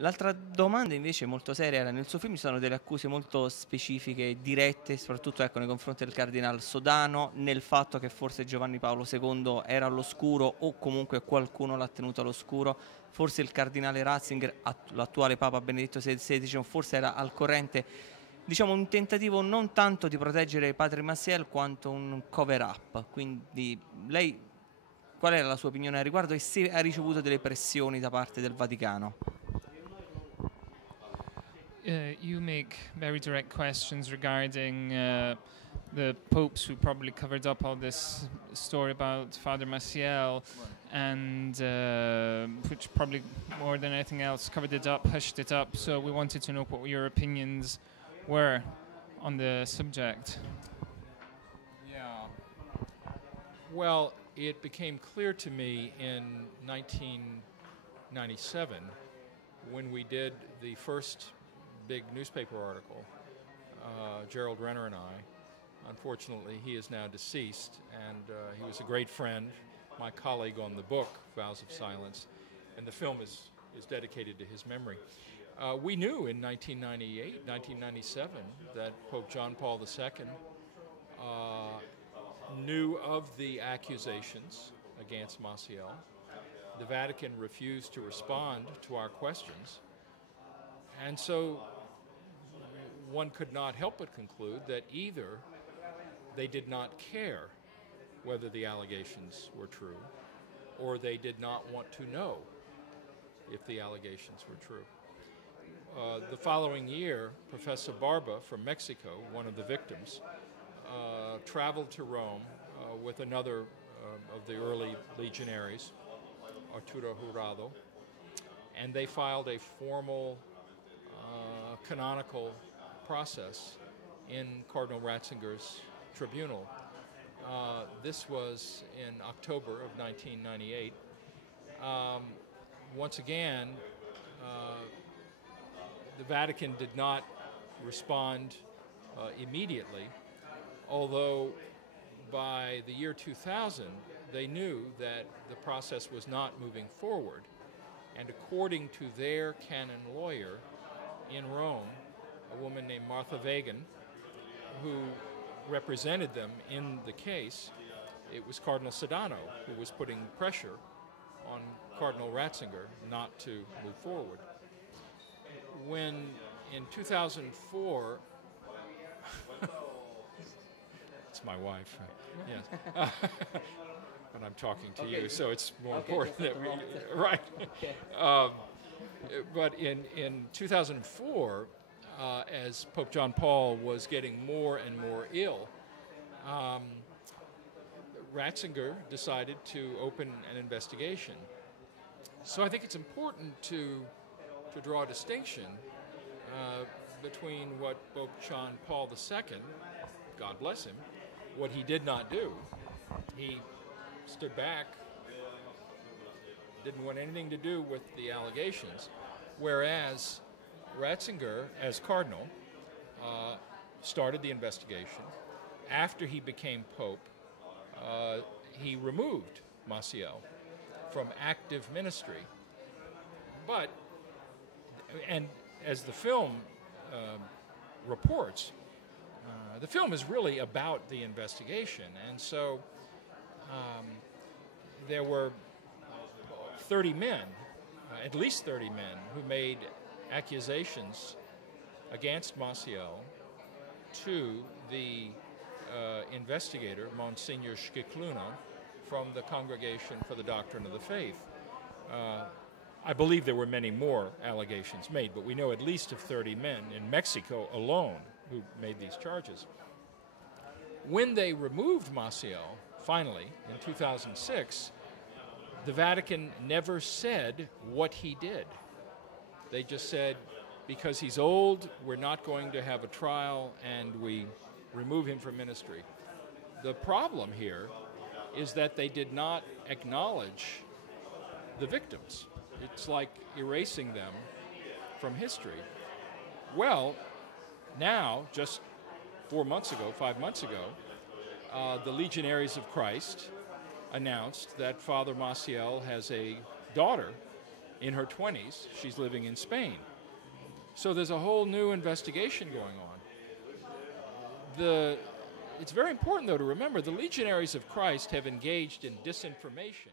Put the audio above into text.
L'altra domanda invece molto seria era, nel suo film ci sono delle accuse molto specifiche, dirette, soprattutto ecco, nei confronti del cardinal Sodano, nel fatto che forse Giovanni Paolo II era all'oscuro o comunque qualcuno l'ha tenuto all'oscuro, forse il cardinale Ratzinger, l'attuale Papa Benedetto XVI, forse era al corrente, diciamo un tentativo non tanto di proteggere padre Maciel quanto un cover up. Quindi lei qual era la sua opinione a riguardo e se ha ricevuto delle pressioni da parte del Vaticano? You make very direct questions regarding the popes who probably covered up all this story about Father Maciel, and which probably more than anything else covered it up, hushed it up. So we wanted to know what your opinions were on the subject. Yeah. Well, it became clear to me in 1997 when we did the first big newspaper article, Gerald Renner and I. Unfortunately, he is now deceased, and he was a great friend, my colleague on the book, Vows of Silence, and the film is dedicated to his memory. We knew in 1998, 1997, that Pope John Paul II knew of the accusations against Maciel. The Vatican refused to respond to our questions, and so one could not help but conclude that either they did not care whether the allegations were true, or they did not want to know if the allegations were true. The following year, Professor Barba from Mexico, one of the victims, traveled to Rome with another of the early legionaries, Arturo Jurado, and they filed a formal canonical process in Cardinal Ratzinger's tribunal. This was in October of 1998. Once again, the Vatican did not respond immediately, although by the year 2000, they knew that the process was not moving forward. And according to their canon lawyer in Rome, a woman named Martha Vagan, who represented them in the case, it was Cardinal Sodano who was putting pressure on Cardinal Ratzinger not to move forward. When in 2004, it's my wife, yes, but I'm talking to you, so it's more important that we, right. But in 2004, as Pope John Paul was getting more and more ill, Ratzinger decided to open an investigation. So I think it's important to draw a distinction between what Pope John Paul II, God bless him, what he did not do. He stood back, didn't want anything to do with the allegations, whereas Ratzinger, as cardinal, started the investigation. After he became pope, he removed Maciel from active ministry. But, and as the film reports, the film is really about the investigation, and so there were 30 men, at least 30 men, who made accusations against Maciel to the investigator, Monsignor Scicluna, from the Congregation for the Doctrine of the Faith. I believe there were many more allegations made, but we know at least of 30 men in Mexico alone who made these charges. When they removed Maciel, finally, in 2006, the Vatican never said what he did. They just said, because he's old, we're not going to have a trial, and we remove him from ministry. The problem here is that they did not acknowledge the victims. It's like erasing them from history. Well, now, just 5 months ago, the Legionaries of Christ announced that Father Maciel has a daughter in her 20s, she's living in Spain. So there's a whole new investigation going on. It's very important, though, to remember the Legionaries of Christ have engaged in disinformation